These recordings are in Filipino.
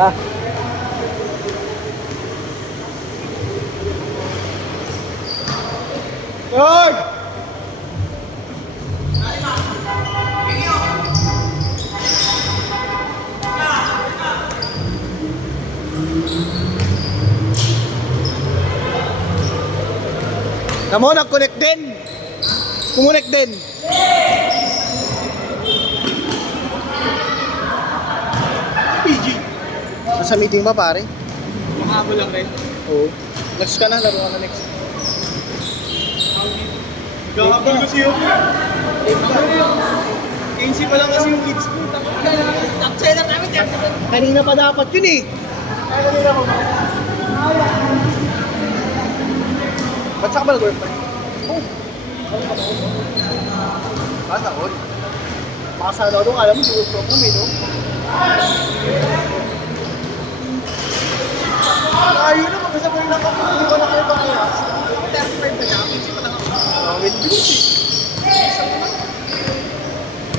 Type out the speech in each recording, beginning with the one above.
Ah. Lord! Namo, nag-connect din. Kumonek din. PG. Nasa meeting ba pare? Makabo lang rin. Oo. Next ka na, laro ka na next. Gagabal ko siyo. Kensi pa lang kasi yung kids ko. Top seller namin. Kanina pa dapat yun eh. Ay, kanina mo ba? Ba't saka ba nag-work pa? Oo. Basta ko. Baka sa ano, alam mo, di-work from home eh, no? Ayaw na, magkasabay lang ako. Hindi ko na kayo pa kaya. 35 na siya. Kensi pa lang ako. Wait,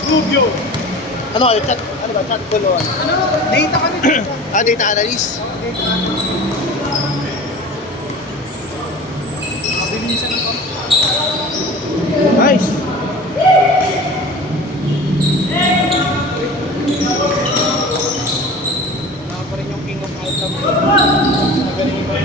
Rubio. ano kayo? Chat? Ano ba? Chat call o ano? Ano? Data kami. Data analyst. Mabilisan ng kami. Nice. Wala pa rin yung king of all time. Magaling ba?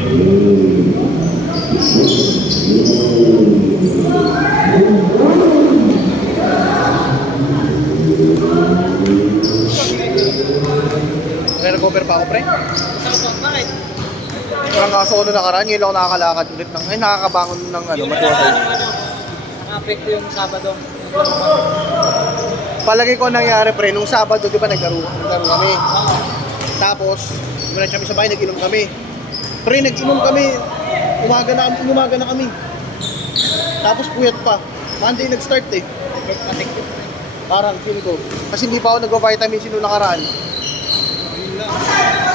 Recover pa ako, pre. Bakit? Parang kaso ko nung nakaraan, ngayon ako nakakalakad ulit ng, ay nakakabangon ng ano, matuwasay. Naka-apekto yung Sabado. Palagi ko nangyari, pre, nung Sabado, di ba, naglaro kami. Tapos, umalis kami sa bahay, nag-inom kami. Pre, nag-inom kami, umaga na kami. Tapos puyat pa. Monday nag-start eh. Parang feel ko. Kasi hindi pa ako nag-vitamin C nung nakaraan.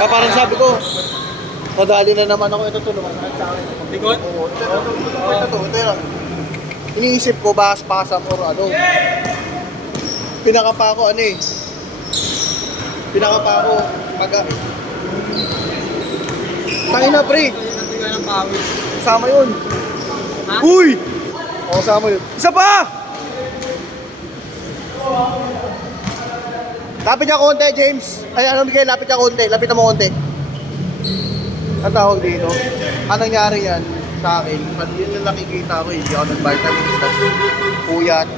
Kaya parang sabi ko, madali na naman ako, ito to, lumasakit sa akin. Bigot? Oo, ito lang. Iniisip ko, bahas-pasam or ano. Pinaka pa ako, pag tangina, pre. Nagtiga ng pawis. Sama yun. Ha? Uy! Oo, sama yun. Isa pa! Lapit niya konti, James. Ay, ano, Miguel, lapit niya konti. Lapit na mo konti. Ang tawag dito. Anong nangyari yan sa akin? Pag yun yung nakikita ko, hindi ako nag-vitamins. Tapos, puyat.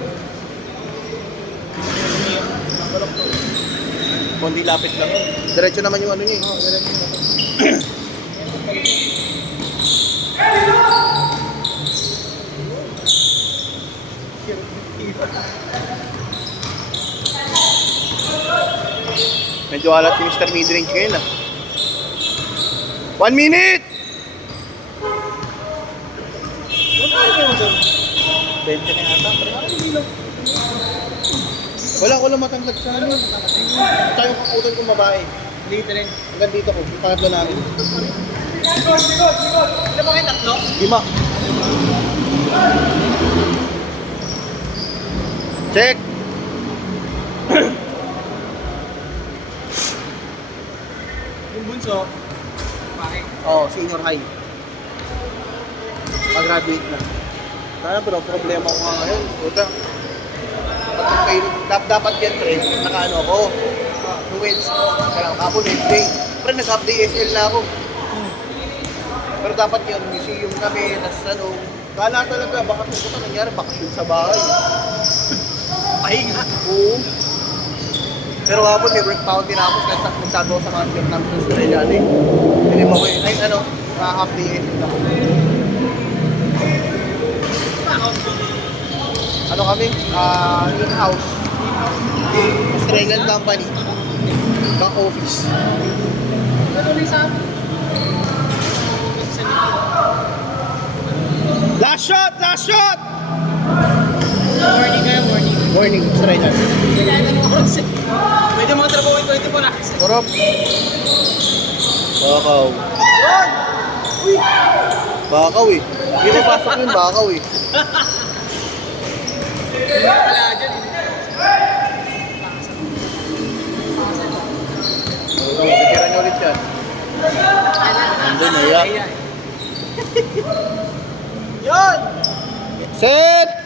Kundi lapit lang. Diretso naman yung ano niya. Oo, diretso na to. Medyo alat si Mr. Midrange ngayon ah. 1 minute! 20 na yata. Wala ko lang matanglag sa ano. Tayo kaputan kong babae. Dito rin. Hanggang dito ko, yung pangatlo namin. Sigod! Ano ba kayo tatlo? 5. Check! Yung bunso. Bakit? Oh, senior high. Pag-graduate na. Kaya bro, problema ko nga ngayon. Puta. Dapat yan, pre. Nakaano ako. No Wednesday. Kailangan kapon, Wednesday. Pre, nag-up-DSL na ako. Pero dapat yun, museum kami, tas ano. Kala talaga, baka pupunta nangyari, bakasyon sa bahay. Pahinga. Oo. Pero hapon, may break pa ako tinapos kahit magsabi ako sa mga team namin sa Australia. Hindi mo ko yun. Ay, ano, naka-up-DSL ako. Ano kami? In-house. Australian company. Back office. Ano rin sa amin? Last shot! Last shot! Morning kayo, morning. Morning, Australian. Kailangan mo kasi. Pwede mga trabaho ito, 24 hours. Korop. Bakaw. Uy! Bakaw eh. Hindi mo pasok yun, bakaw eh. Wala dyan. Bigyan niyo ulit yan. kuya. Yun! Set!